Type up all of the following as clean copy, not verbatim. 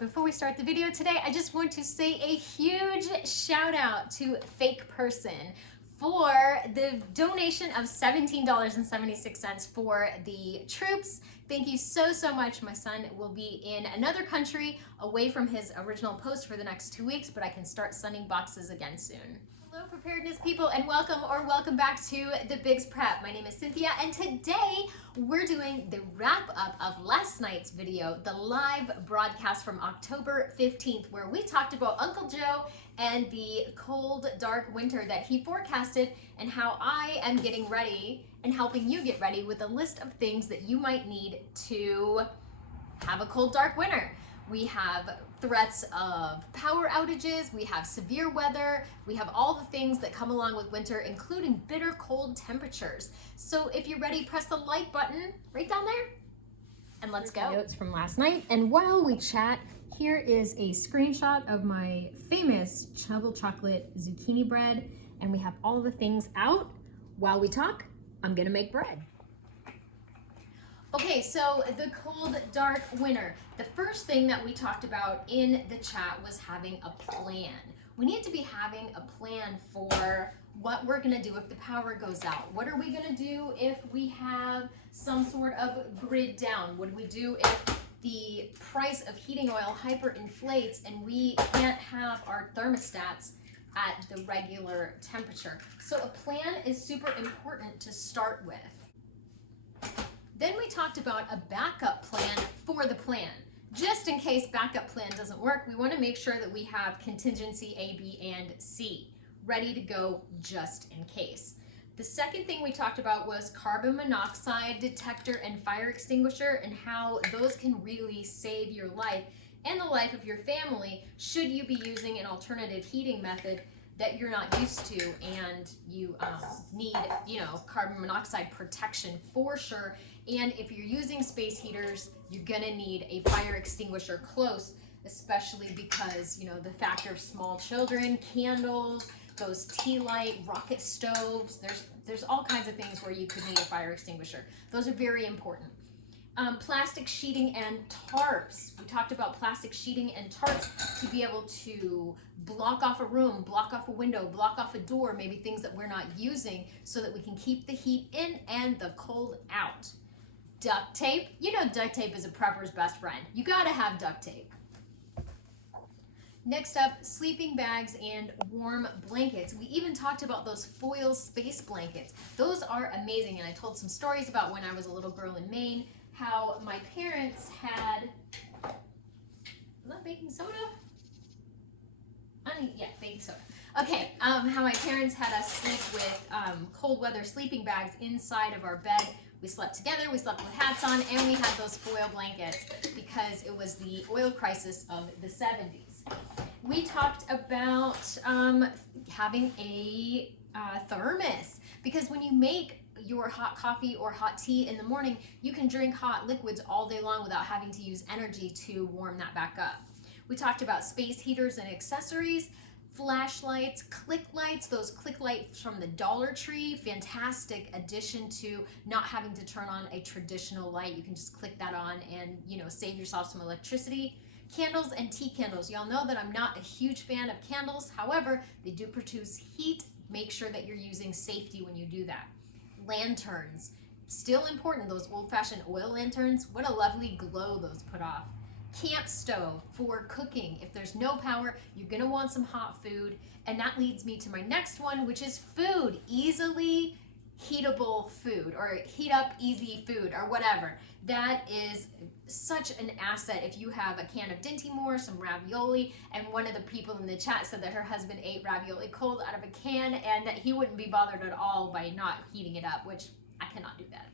Before we start the video today, I just want to say a huge shout out to Fake Person for the donation of $17.76 for the troops. Thank you so much. My son will be in another country away from his original post for the next 2 weeks, but I can start sending boxes again soon. Hello preparedness people, and welcome back to the Biggs Prep. My name is Cynthia, and today we're doing the wrap up of last night's video, the live broadcast from October 15th, where we talked about Uncle Joe and the cold, dark winter that he forecasted, and how I am getting ready and helping you get ready with a list of things that you might need to have a cold, dark winter. We have threats of power outages, we have severe weather, we have all the things that come along with winter, including bitter cold temperatures. So if you're ready, press the like button right down there, and let's go. Notes from last night, and while we chat, here is a screenshot of my famous Chubble chocolate zucchini bread, and we have all the things out. While we talk, I'm gonna make bread. Okay, so the cold, dark winter. The first thing that we talked about in the chat was having a plan. We need to be having a plan for what we're gonna do if the power goes out. What are we gonna do if we have some sort of grid down? What do we do if the price of heating oil hyperinflates and we can't have our thermostats at the regular temperature? So a plan is super important to start with. Then we talked about a backup plan for the plan. Just in case backup plan doesn't work, we want to make sure that we have contingency A, B, and C ready to go just in case. The second thing we talked about was carbon monoxide detector and fire extinguisher, and how those can really save your life and the life of your family should you be using an alternative heating method that you're not used to, and you need, carbon monoxide protection for sure. And if you're using space heaters, you're gonna need a fire extinguisher close, especially because, the factor of small children, candles, those tea light, rocket stoves, there's all kinds of things where you could need a fire extinguisher. Those are very important. Plastic sheeting and tarps. We talked about plastic sheeting and tarps to be able to block off a room, block off a window, block off a door, maybe things that we're not using, so that we can keep the heat in and the cold out. Duct tape. Duct tape is a prepper's best friend. You gotta have duct tape. Next up, sleeping bags and warm blankets. We even talked about those foil space blankets. Those are amazing, and I told some stories about when I was a little girl in Maine, how my parents had, is that baking soda? Yeah, baking soda. Okay, how my parents had us sleep with cold weather sleeping bags inside of our bed. We slept together, we slept with hats on, and we had those foil blankets because it was the oil crisis of the 70s. We talked about having a thermos, because when you make your hot coffee or hot tea in the morning, you can drink hot liquids all day long without having to use energy to warm that back up. We talked about space heaters and accessories, flashlights, click lights, those click lights from the Dollar Tree, fantastic addition to not having to turn on a traditional light. You can just click that on and, save yourself some electricity. Candles and tea candles. Y'all know that I'm not a huge fan of candles. However, they do produce heat. Make sure that you're using safety when you do that. Lanterns, still important, those old-fashioned oil lanterns. What a lovely glow those put off. Camp stove for cooking. If there's no power, you're gonna want some hot food, and that leads me to my next one, which is food. Easily heatable food, or heat up easy food, or whatever. That is such an asset. If you have a can of Dinty Moore, some ravioli, and one of the people in the chat said that her husband ate ravioli cold out of a can, and that he wouldn't be bothered at all by not heating it up, which I cannot do that.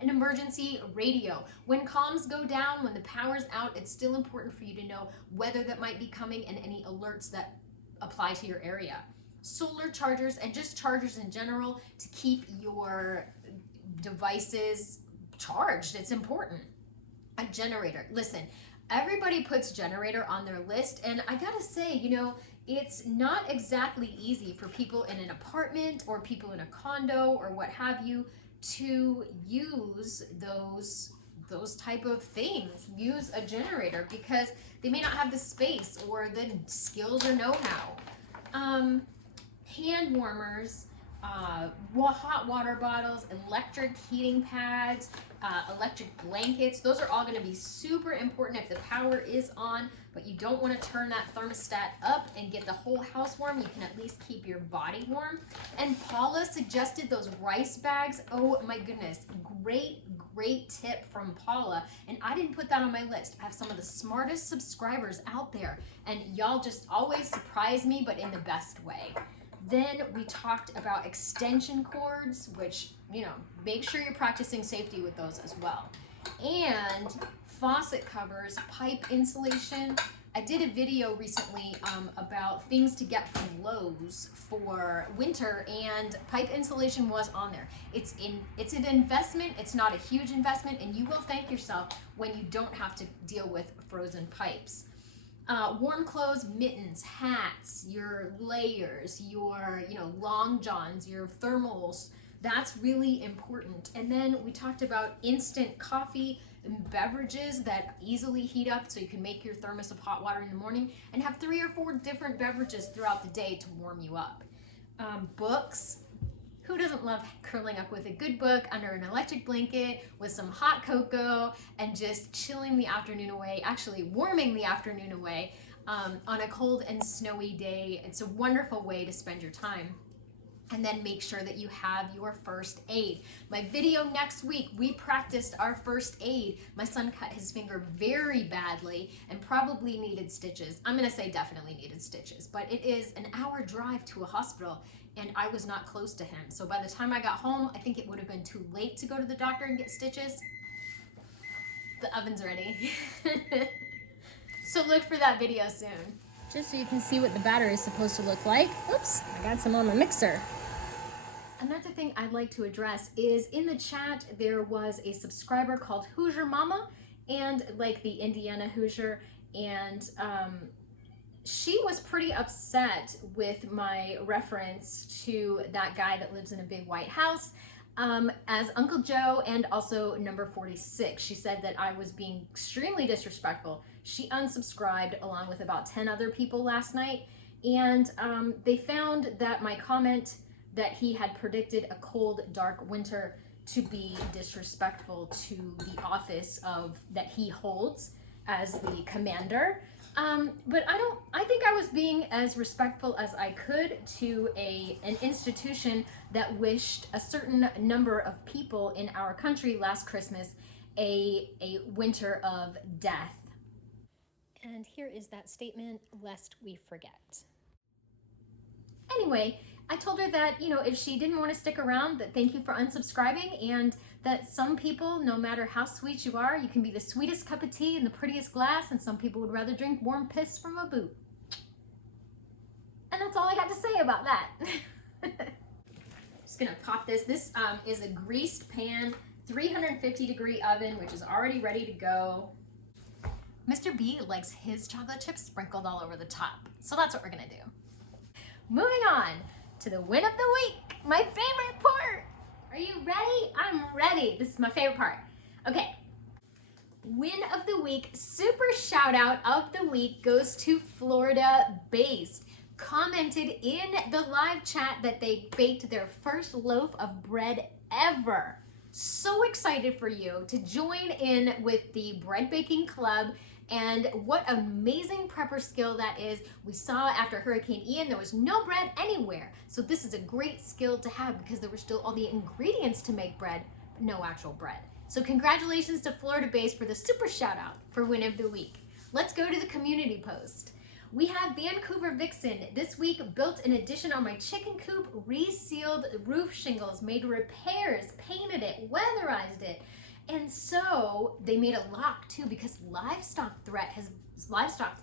An emergency radio. When comms go down, when the power's out, it's still important for you to know weather that might be coming and any alerts that apply to your area. Solar chargers, and just chargers in general to keep your devices charged. It's important. A generator. Listen, everybody puts generator on their list, and I gotta say, it's not exactly easy for people in an apartment or people in a condo or what have you to use those type of things. Use a generator because they may not have the space or the skills or know-how. Hand warmers, hot water bottles, electric heating pads, electric blankets. Those are all going to be super important if the power is on, but you don't want to turn that thermostat up and get the whole house warm. You can at least keep your body warm. And Paula suggested those rice bags. Oh my goodness, great tip from Paula. And I didn't put that on my list. I have some of the smartest subscribers out there, and y'all just always surprise me, but in the best way. Then we talked about extension cords, which, you know, make sure you're practicing safety with those as well. And faucet covers, pipe insulation. I did a video recently about things to get from Lowe's for winter, and pipe insulation was on there. It's an investment. It's not a huge investment, and you will thank yourself when you don't have to deal with frozen pipes. Warm clothes, mittens, hats, your layers, your long johns, your thermals. That's really important. And then we talked about instant coffee and beverages that easily heat up, so you can make your thermos of hot water in the morning and have 3 or 4 different beverages throughout the day to warm you up. Books. Who doesn't love curling up with a good book under an electric blanket with some hot cocoa and just chilling the afternoon away, actually warming the afternoon away on a cold and snowy day? It's a wonderful way to spend your time. And then make sure that you have your first aid. My video next week, we practiced our first aid. My son cut his finger very badly and probably needed stitches. I'm gonna say definitely needed stitches, but it is an hour drive to a hospital, and I was not close to him. So by the time I got home, I think it would have been too late to go to the doctor and get stitches. The oven's ready. So look for that video soon. Just so you can see what the battery is supposed to look like. Oops, I got some on the mixer. Another thing I'd like to address is in the chat, there was a subscriber called Hoosier Mama, and like the Indiana Hoosier, and she was pretty upset with my reference to that guy that lives in a big white house as Uncle Joe, and also number 46. She said that I was being extremely disrespectful. She unsubscribed along with about 10 other people last night, and they found that my comment that he had predicted a cold, dark winter to be disrespectful to the office that he holds as the commander. But I think I was being as respectful as I could to an institution that wished a certain number of people in our country last Christmas a winter of death. And here is that statement, lest we forget. Anyway, I told her that, if she didn't want to stick around, that thank you for unsubscribing, and that some people, no matter how sweet you are, you can be the sweetest cup of tea in the prettiest glass, and some people would rather drink warm piss from a boot. And that's all I had to say about that. Just gonna pop this. This is a greased pan, 350-degree oven, which is already ready to go. Mr. B likes his chocolate chips sprinkled all over the top, so that's what we're gonna do. Moving on to the win of the week, my favorite part. Are you ready? I'm ready. This is my favorite part. Okay. Win of the week, super shout out of the week goes to Florida Based. Commented in the live chat that they baked their first loaf of bread ever. So excited for you to join in with the bread baking club. And what amazing prepper skill that is. We saw after Hurricane Ian, there was no bread anywhere. So this is a great skill to have because there were still all the ingredients to make bread, but no actual bread. So congratulations to Florida Based for the super shout out for Win of the Week. Let's go to the community post. We have Vancouver Vixen this week built an addition on my chicken coop, resealed roof shingles, made repairs, painted it, weatherized it. And so they made a lock too, because livestock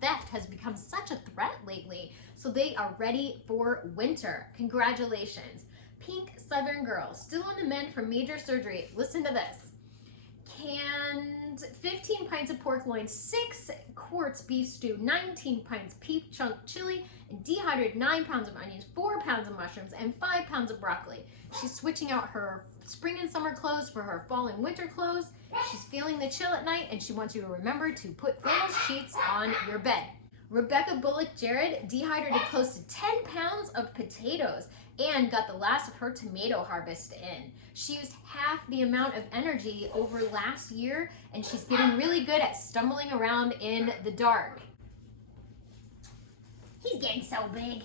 theft has become such a threat lately. So they are ready for winter. Congratulations. Pink Southern Girl, still on the mend from major surgery. Listen to this. canned 15 pints of pork loin, 6 quarts beef stew, 19 pints beef chunk chili, and dehydrated 9 pounds of onions, 4 pounds of mushrooms, and 5 pounds of broccoli. She's switching out her spring and summer clothes for her fall and winter clothes. She's feeling the chill at night, and she wants you to remember to put flannel sheets on your bed. Rebecca Bullock Jared dehydrated close to 10 pounds of potatoes and got the last of her tomato harvest in. She used half the amount of energy over last year, and she's getting really good at stumbling around in the dark. He's getting so big.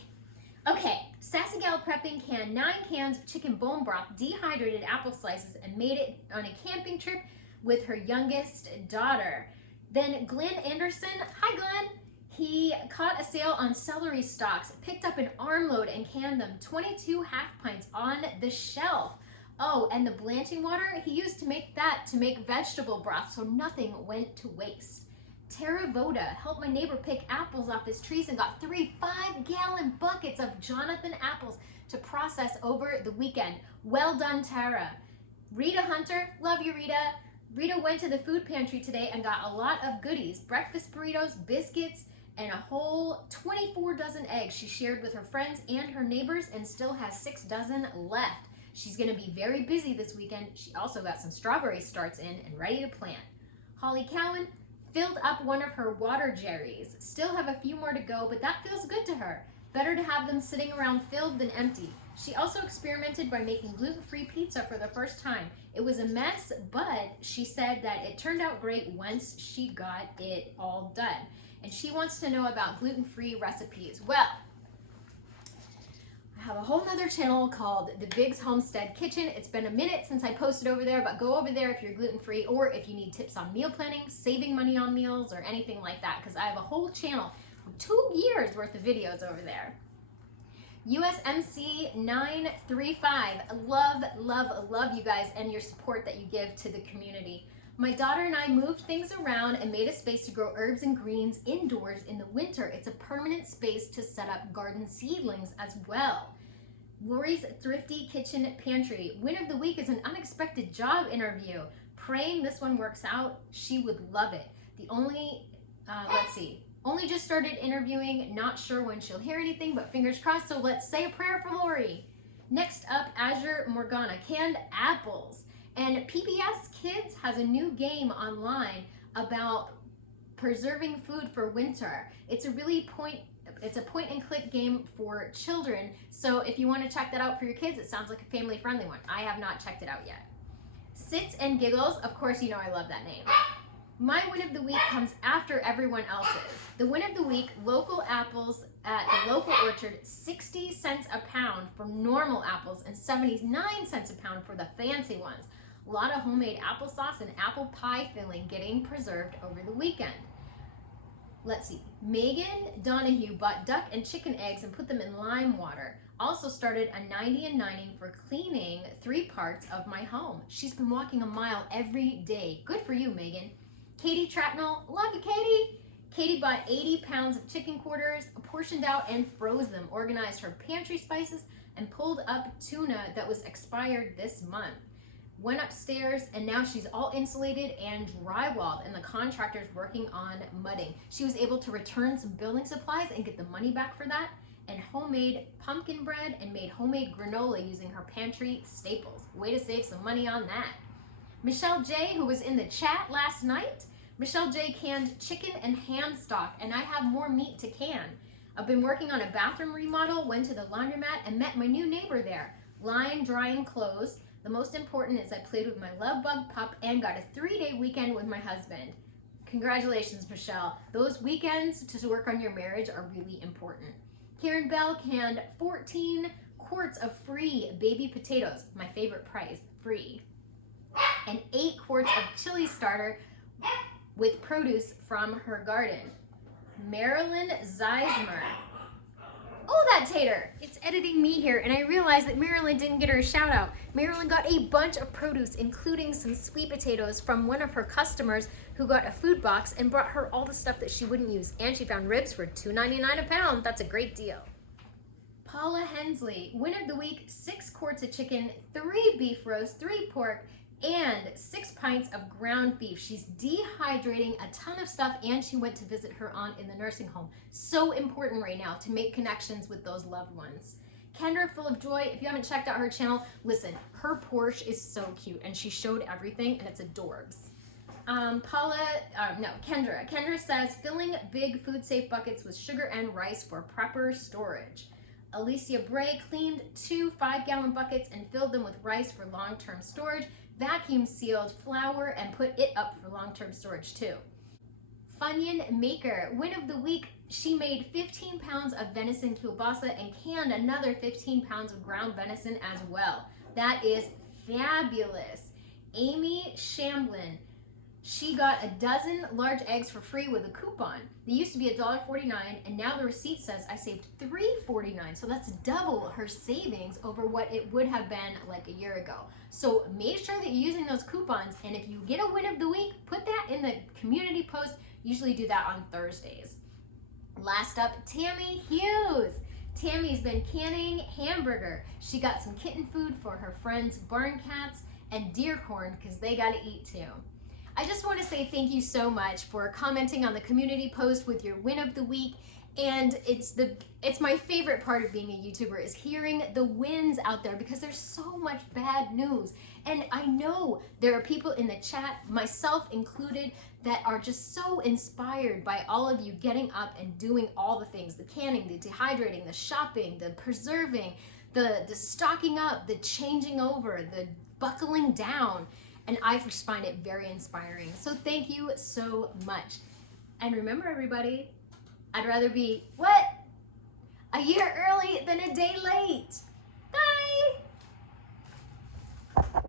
Okay, Sassy Gal Prepping canned 9 cans of chicken bone broth, dehydrated apple slices, and made it on a camping trip with her youngest daughter. Then Glenn Anderson, hi Glenn, he caught a sale on celery stalks, picked up an armload and canned them, 22 half pints on the shelf. Oh, and the blanching water, he used to make vegetable broth, so nothing went to waste. Tara Voda helped my neighbor pick apples off his trees and got 3 5-gallon buckets of Jonathan apples to process over the weekend. Well done, Tara. Rita Hunter, love you, Rita. Rita went to the food pantry today and got a lot of goodies, breakfast burritos, biscuits, and a whole 24 dozen eggs she shared with her friends and her neighbors and still has 6 dozen left. She's gonna be very busy this weekend. She also got some strawberry starts in and ready to plant. Holly Cowan filled up one of her water jerrys. Still have a few more to go, but that feels good to her. Better to have them sitting around filled than empty. She also experimented by making gluten-free pizza for the first time. It was a mess, but she said that it turned out great once she got it all done. And she wants to know about gluten-free recipes. Well, I have a whole nother channel called The Biggs Homestead Kitchen. It's been a minute since I posted over there, but go over there if you're gluten-free or if you need tips on meal planning, saving money on meals, or anything like that, because I have a whole channel, 2 years worth of videos over there. USMC 935, love, love, love you guys and your support that you give to the community. My daughter and I moved things around and made a space to grow herbs and greens indoors in the winter. It's a permanent space to set up garden seedlings as well. Lori's Thrifty Kitchen Pantry. Win of the week is an unexpected job interview. Praying this one works out. She would love it. Only just started interviewing. Not sure when she'll hear anything, but fingers crossed. So let's say a prayer for Lori. Next up, Azure Morgana, canned apples. And PBS Kids has a new game online about preserving food for winter. It's a point and click game for children. So if you want to check that out for your kids, it sounds like a family friendly one. I have not checked it out yet. Sits and Giggles, of course you know I love that name. My win of the week comes after everyone else's. The win of the week, local apples at the local orchard, 60 cents a pound for normal apples and 79 cents a pound for the fancy ones. A lot of homemade applesauce and apple pie filling getting preserved over the weekend. Let's see. Megan Donahue bought duck and chicken eggs and put them in lime water. Also started a 90 and 90 for cleaning 3 parts of my home. She's been walking a mile every day. Good for you, Megan. Katie Tratnell, love you, Katie. Katie bought 80 pounds of chicken quarters, portioned out and froze them, organized her pantry spices, and pulled up tuna that was expired this month. Went upstairs and now she's all insulated and drywalled and the contractor's working on mudding. She was able to return some building supplies and get the money back for that, and homemade pumpkin bread and made homemade granola using her pantry staples. Way to save some money on that. Michelle J, who was in the chat last night, Michelle J canned chicken and ham stock, and I have more meat to can. I've been working on a bathroom remodel, went to the laundromat and met my new neighbor there. Line drying clothes. The most important is I played with my love bug pup and got a 3-day weekend with my husband. Congratulations, Michelle. Those weekends to work on your marriage are really important. Karen Bell canned 14 quarts of free baby potatoes, my favorite price, free, and 8 quarts of chili starter with produce from her garden. Marilyn Zeismer. Oh, that tater! It's editing me here, and I realized that Marilyn didn't get her shout out. Marilyn got a bunch of produce, including some sweet potatoes from one of her customers who got a food box and brought her all the stuff that she wouldn't use. And she found ribs for $2.99 a pound. That's a great deal. Paula Hensley, win of the week, 6 quarts of chicken, 3 beef roast, 3 pork, and 6 pints of ground beef. She's dehydrating a ton of stuff, and she went to visit her aunt in the nursing home. So important right now to make connections with those loved ones. Kendra, full of joy. If you haven't checked out her channel, listen, her Porsche is so cute, and she showed everything, and it's adorbs. Kendra says, filling big food safe buckets with sugar and rice for prepper storage. Alicia Bray cleaned 2 5-gallon buckets and filled them with rice for long-term storage, vacuum sealed flour, and put it up for long-term storage too. Funyun Maker, win of the week, she made 15 pounds of venison kielbasa and canned another 15 pounds of ground venison as well. That is fabulous. Amy Shamblin, she got a dozen large eggs for free with a coupon. They used to be $1.49, and now the receipt says I saved $3.49. So that's double her savings over what it would have been like a year ago. So make sure that you're using those coupons, and if you get a win of the week, put that in the community post. Usually do that on Thursdays. Last up, Tammy Hughes. Tammy's been canning hamburger. She got some kitten food for her friends Barn Cats and Deer Corn because they got to eat too. I just want to say thank you so much for commenting on the community post with your win of the week. And it's my favorite part of being a YouTuber is hearing the wins out there, because there's so much bad news. And I know there are people in the chat, myself included, that are just so inspired by all of you getting up and doing all the things, the canning, the dehydrating, the shopping, the preserving, the stocking up, the changing over, the buckling down. And I just find it very inspiring. So thank you so much. And remember, everybody, I'd rather be, what? A year early than a day late. Bye.